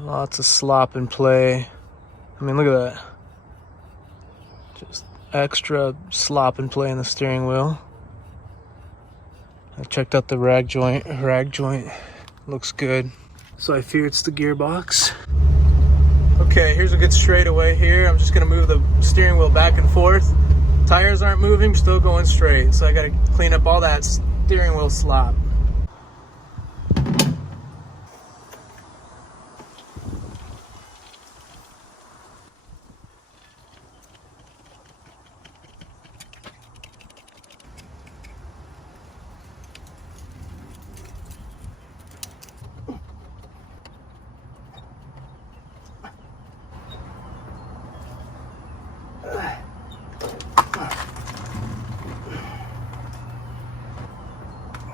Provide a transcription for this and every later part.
Lots of slop and play. I mean, look at that. Just extra slop and play in the steering wheel. I checked out the rag joint. Looks good. So I fear it's the gearbox. Okay, here's a good straightaway here. I'm just gonna move the steering wheel back and forth. Tires aren't moving, still going straight. So I gotta clean up all that steering wheel slop.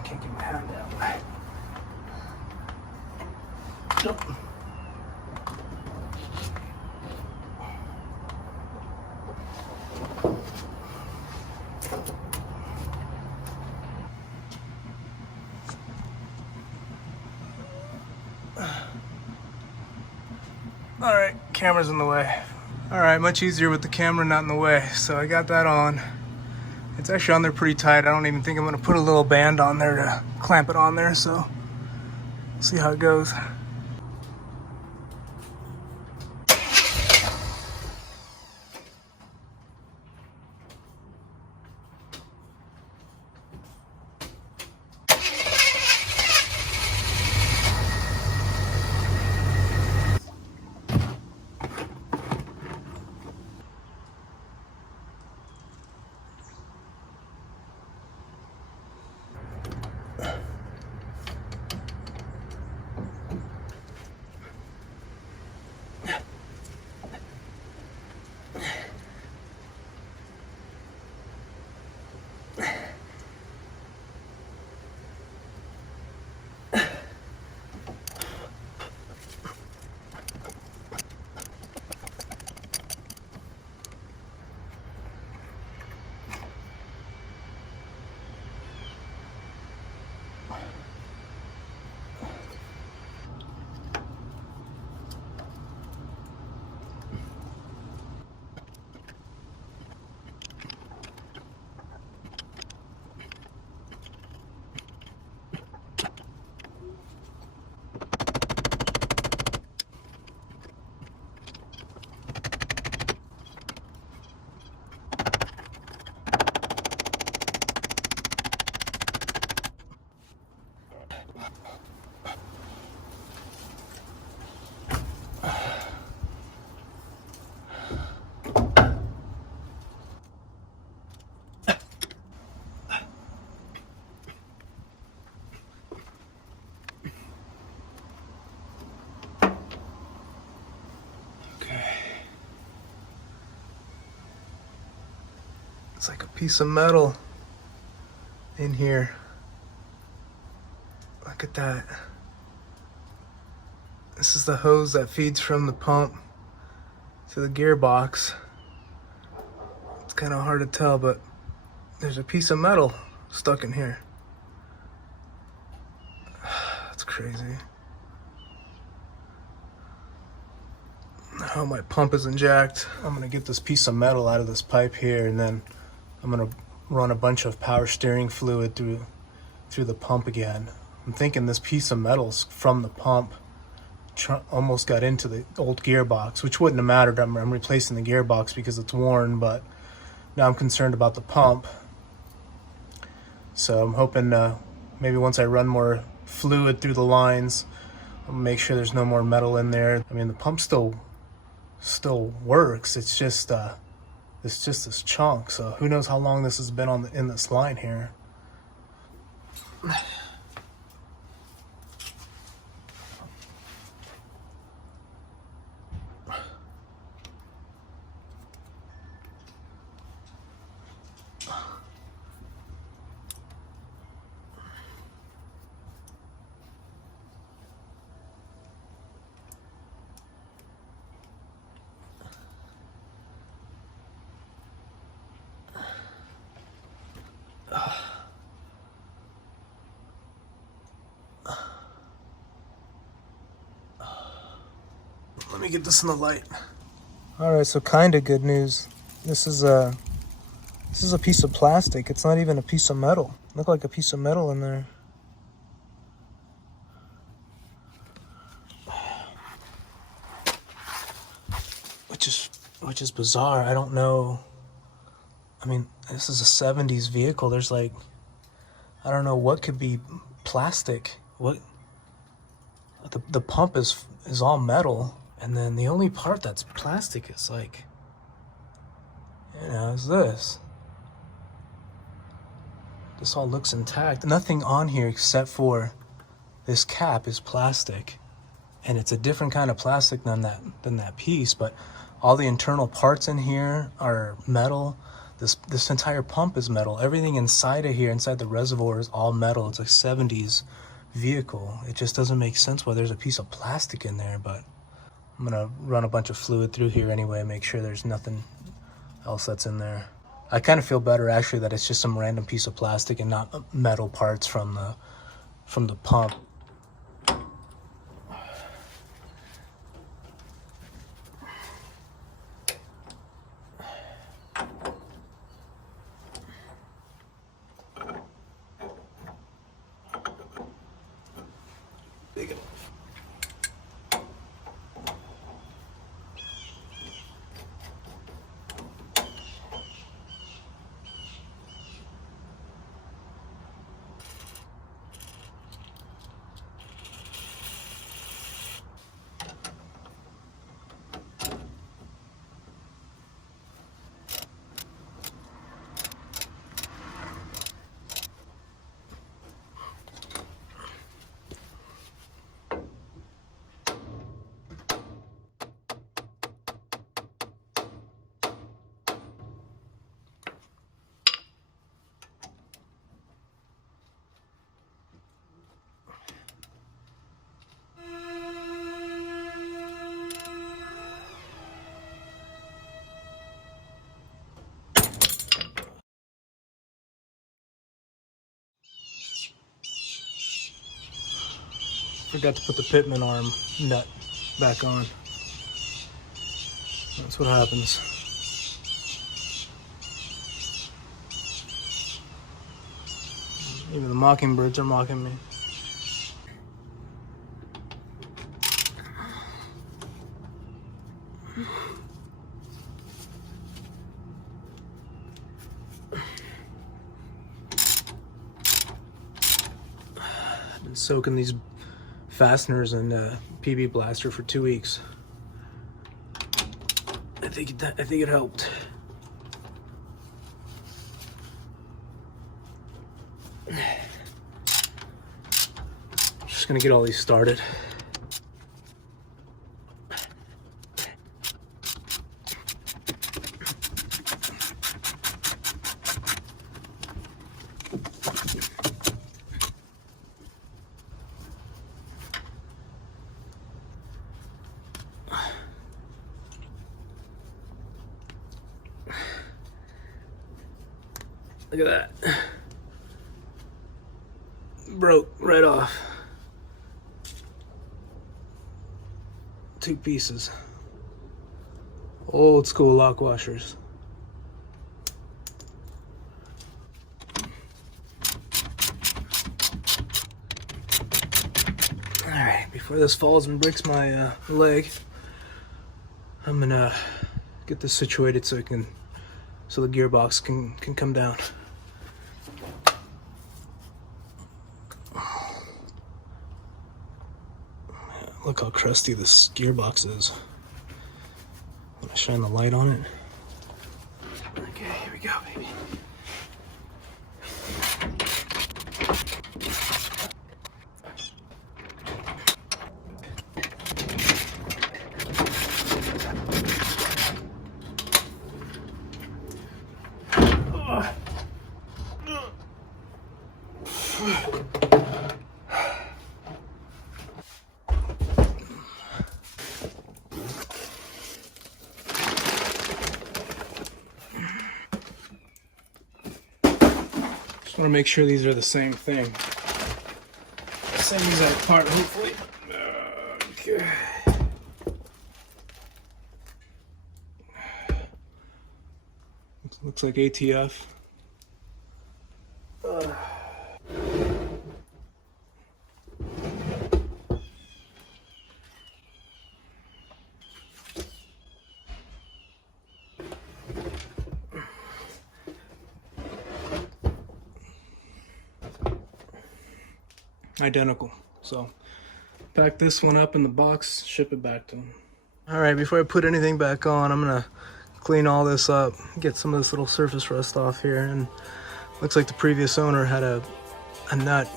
Can't get my hand out. Nope. All right, camera's in the way. All right, much easier with the camera not in the way. So I got that on. It's actually on there pretty tight. I don't even think I'm gonna put a little band on there to clamp it on there, so see how it goes. It's like a piece of metal in here. Look at that. This is the hose that feeds from the pump to the gearbox. It's kind of hard to tell, but there's a piece of metal stuck in here. That's crazy. Now my pump isn't jacked. I'm gonna get this piece of metal out of this pipe here, and then I'm gonna run a bunch of power steering fluid through the pump again. I'm thinking this piece of metal's from the pump almost got into the old gearbox, which wouldn't have mattered. I'm replacing the gearbox because it's worn, but now I'm concerned about the pump. So I'm hoping maybe once I run more fluid through the lines, I'll make sure there's no more metal in there. I mean, the pump still works. It's just this chunk. So who knows how long this has been in this line here. Let me get this in the light. All right, so kind of good news. This is a piece of plastic. It's not even a piece of metal. Look like a piece of metal in there. Which is bizarre. I don't know. I mean, this is a 70s vehicle. There's like, I don't know what could be plastic. What? The pump is all metal, and then the only part that's plastic is like, is this. This all looks intact. Nothing on here except for this cap is plastic, and it's a different kind of plastic than that piece. But all the internal parts in here are metal. This entire pump is metal. Everything inside of here, inside the reservoir, is all metal. It's a 70s vehicle. It just doesn't make sense why there's a piece of plastic in there. But I'm gonna run a bunch of fluid through here anyway, make sure there's nothing else that's in there. I kind of feel better actually that it's just some random piece of plastic and not metal parts from the pump. Big enough. Forgot to put the pitman arm nut back on. That's what happens. Even the mockingbirds are mocking me. I've been soaking these fasteners in PB Blaster for 2 weeks. I think it helped. Just gonna get all these started. Look at that. Broke right off. 2 pieces. Old school lock washers. Alright, before this falls and breaks my leg, I'm gonna get this situated so the gearbox can come down. Look how crusty this gearbox is. When I shine the light on it. Okay, here we go, baby. I want to make sure these are the same thing. Same exact part, hopefully. Okay. Looks like ATF. Identical. So pack this one up in the box, ship it back to them. All right, before I put anything back on, I'm gonna clean all this up, get some of this little surface rust off here. And looks like the previous owner had a nut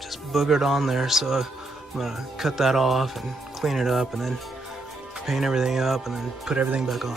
just boogered on there, so I'm gonna cut that off and clean it up and then paint everything up and then put everything back on.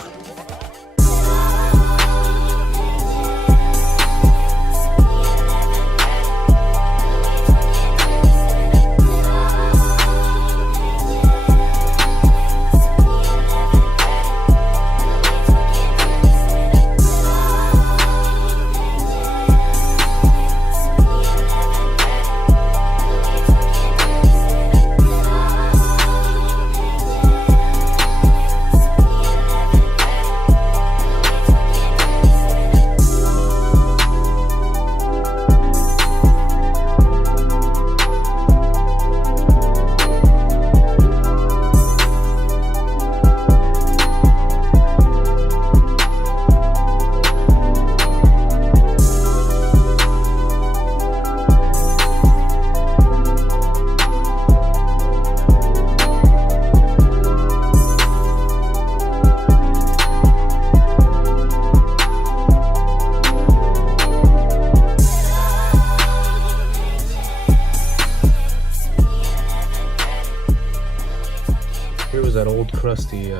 Here was that old crusty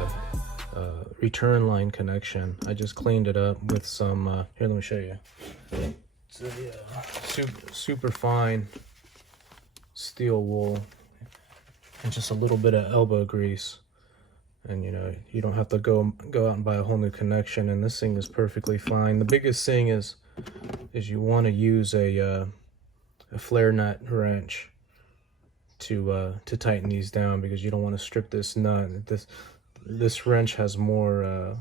return line connection. I just cleaned it up with some, here, let me show you. It's a super fine steel wool and just a little bit of elbow grease. And you know, you don't have to go out and buy a whole new connection, and this thing is perfectly fine. The biggest thing is you want to use a flare nut wrench to tighten these down, because you don't want to strip this nut. This wrench has more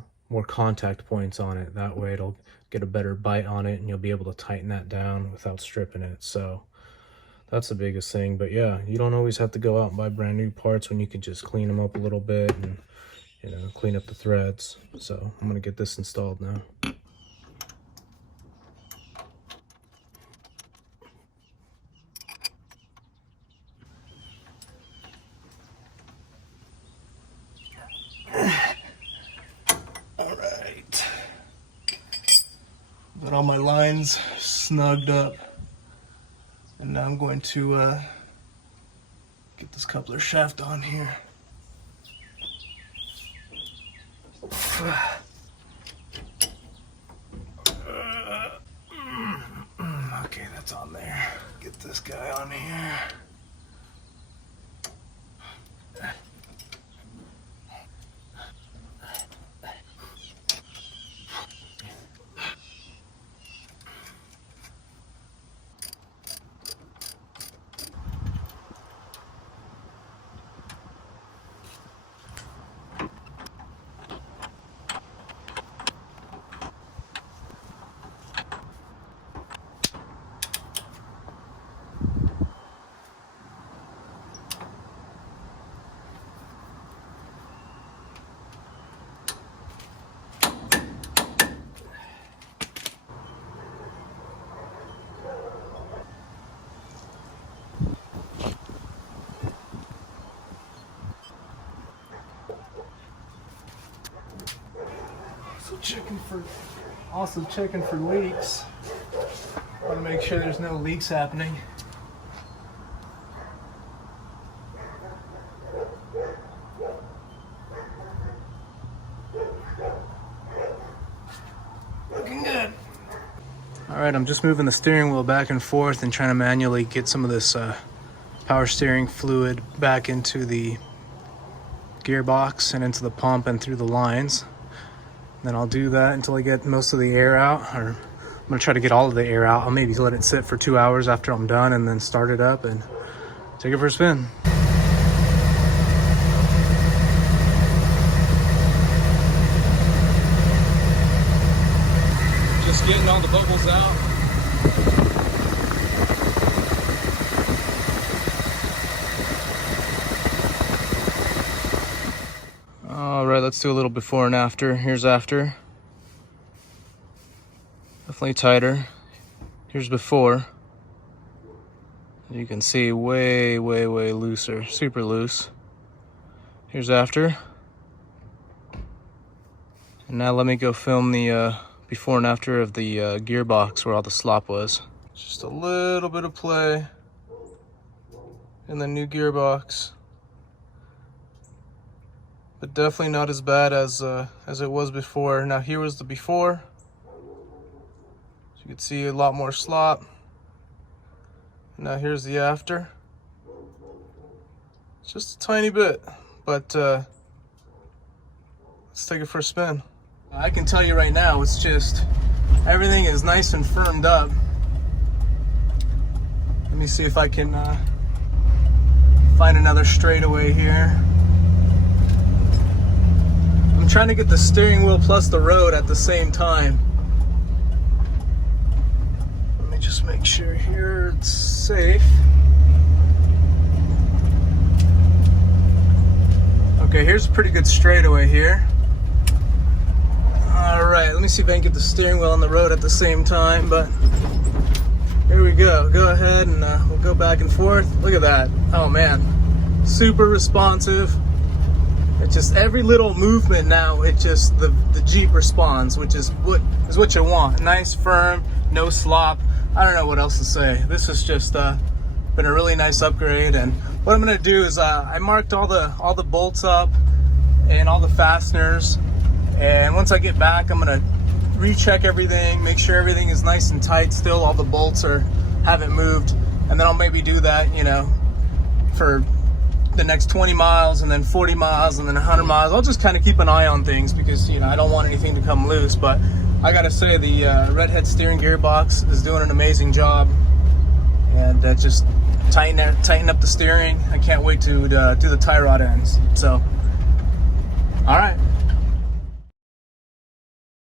contact points on it. That way it'll get a better bite on it and you'll be able to tighten that down without stripping it. So that's the biggest thing. But yeah, you don't always have to go out and buy brand new parts when you can just clean them up a little bit and, you know, clean up the threads. So I'm gonna get this installed now. Got all my lines snugged up, and now I'm going to get this coupler shaft on here. Okay, that's on there. Get this guy on here. Also checking for leaks. Want to make sure there's no leaks happening. Looking good. All right, I'm just moving the steering wheel back and forth and trying to manually get some of this power steering fluid back into the gearbox and into the pump and through the lines. Then I'll do that until I get most of the air out, or I'm gonna try to get all of the air out. I'll maybe let it sit for 2 hours after I'm done and then start it up and take it for a spin. getting all the bubbles out. All right, let's do a little before and after. Here's after. Definitely tighter. Here's before. You can see way looser, super loose. Here's after. And now let me go film the before and after of the gearbox where all the slop was. Just a little bit of play in the new gearbox, but definitely not as bad as it was before. Now here was the before. So you can see a lot more slop. Now here's the after. It's just a tiny bit, but let's take it for a spin. I can tell you right now, it's just everything is nice and firmed up. Let me see if I can find another straightaway here. I'm trying to get the steering wheel plus the road at the same time. Let me just make sure here it's safe. Okay, here's a pretty good straightaway here. All right, let me see if I can get the steering wheel on the road at the same time, but here we go. Go ahead and we'll go back and forth. Look at that. Oh man, super responsive. It's just every little movement now, it just, the Jeep responds, which is what you want. Nice, firm, no slop. I don't know what else to say. This has just been a really nice upgrade, and what I'm gonna do is I marked all the bolts up and all the fasteners, and once I get back I'm gonna recheck everything, make sure everything is nice and tight still, all the bolts haven't moved, and then I'll maybe do that, you know, for the next 20 miles and then 40 miles and then 100 miles. I'll just kind of keep an eye on things because, you know, I don't want anything to come loose. But I gotta say, the Redhead steering gearbox is doing an amazing job, and just tighten up the steering. I can't wait to do the tie rod ends. So, all right.